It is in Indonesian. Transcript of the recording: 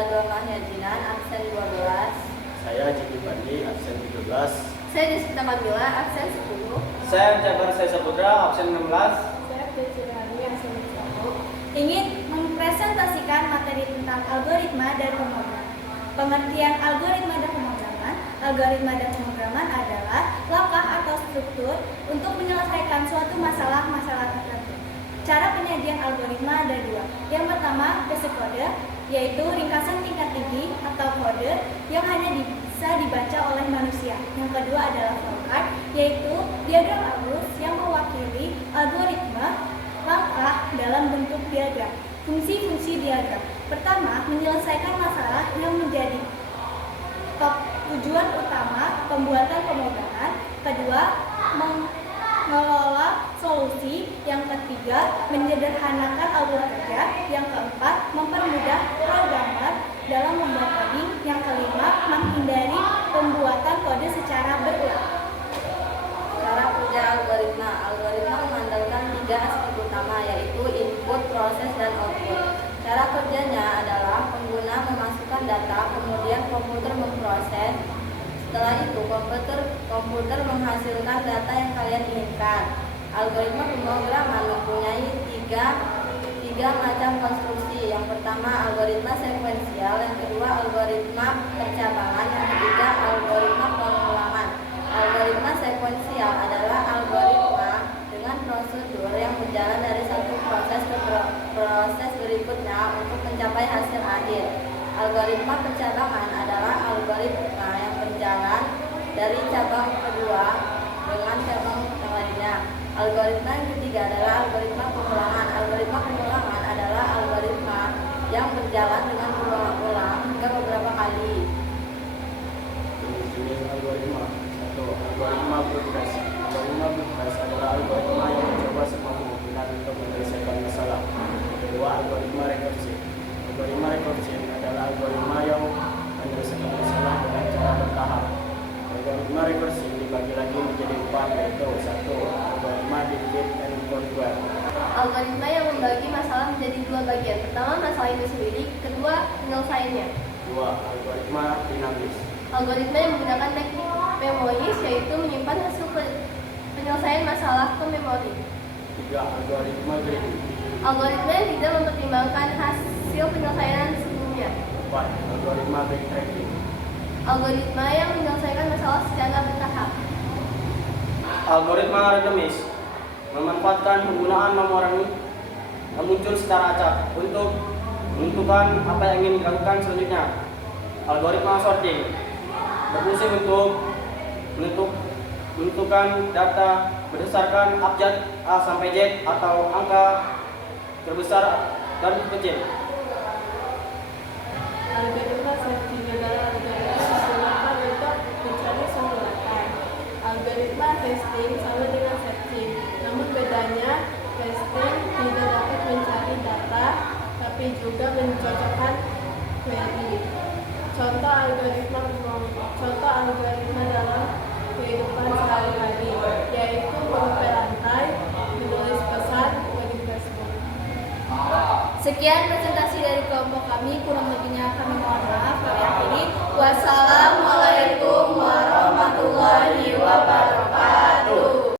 Jadwal Mahyajinan, absen 12. Saya Jiki Bandi, absen 17. Saya Desita Kamila, absen 10. Saya Jabar Saya Saputra, absen 16. Saya Desirani, absen 1. Ingin mempresentasikan materi tentang algoritma dan pemrograman. Pengertian algoritma dan pemrograman. Algoritma dan pemrograman adalah langkah atau struktur untuk menyelesaikan suatu masalah tertentu. Cara penyajian algoritma ada dua. Yang pertama, basic kode, yaitu ringkasan tingkat tinggi atau kode yang hanya bisa dibaca oleh manusia. Yang kedua adalah flowchart, yaitu diagram arus yang mewakili algoritma langkah dalam bentuk diagram. Fungsi-fungsi diagram. Pertama, menyelesaikan masalah yang menjadi tujuan utama pembuatan pemrograman. Kedua, mengelola solusi. Yang ketiga, menyederhanakan alur kerja. Yang keempat, mempermudah programmer dalam membuat coding. Yang kelima, menghindari pembuatan kode secara berulang. Cara kerja algoritma. Algoritma mengandalkan 3 aspek utama, yaitu input, proses, dan output. Cara kerjanya adalah pengguna memasukkan data, kemudian komputer memproses. Setelah itu, komputer menghasilkan data yang kalian inginkan. Algoritma pemrograman mempunyai tiga macam konstruksi. Yang pertama, algoritma sekuensial. Yang kedua, algoritma percabangan. Yang ketiga, algoritma pengulangan. Algoritma sekuensial adalah algoritma dengan prosedur yang berjalan dari satu proses ke proses berikutnya untuk mencapai hasil akhir. Algoritma percabangan adalah algoritma yang berjalan dari cabang kedua dengan cabang yang lainnya. Algoritma yang ketiga adalah algoritma pengulangan. Algoritma pengulangan adalah algoritma yang berjalan dengan berulang-ulang hingga beberapa kali. Jenis algoritma. 1. Algoritma Broadcast. Algoritma Broadcast adalah algoritma yang mencoba semua kemungkinan untuk menyelesaikan masalah. 2. Algoritma Rekursif. Algoritma rekursif adalah algoritma yang menyelesaikan masalah dengan cara bertahap. Algoritma rekursif dibagi lagi menjadi 4, yaitu 1. Algoritma Divide and Conquer. Algoritma yang membagi masalah menjadi 2 bagian. Pertama, masalah itu sendiri. Kedua, penyelesaiannya. 2. Algoritma dinamis. Algoritma yang menggunakan teknik memoris, yaitu menyimpan hasil penyelesaian masalah ke memori. 3. Algoritma greedy. Algoritma yang tidak mempertimbangkan hasil penyelesaian sebelumnya. 4. Algoritma backtracking. Algoritma yang menyelesaikan masalah secara bertahap. Algoritma randomis memanfaatkan penggunaan memori yang muncul secara acak untuk menentukan apa yang ingin dilakukan selanjutnya. Algoritma sorting berfungsi untuk menentukan data berdasarkan abjad A sampai Z atau angka terbesar dan terkecil. Algoritma sorting adalah algoritma digunakan untuk mencari sumber. Algoritma testing sama dengan searching, namun bedanya testing tidak dapat mencari data, tapi juga mencocokkan query. Contoh algoritma dalam kehidupan sehari-hari, yaitu mengupload lantai, menulis pesan, coding Facebook. Sekian presentasi dari kelompok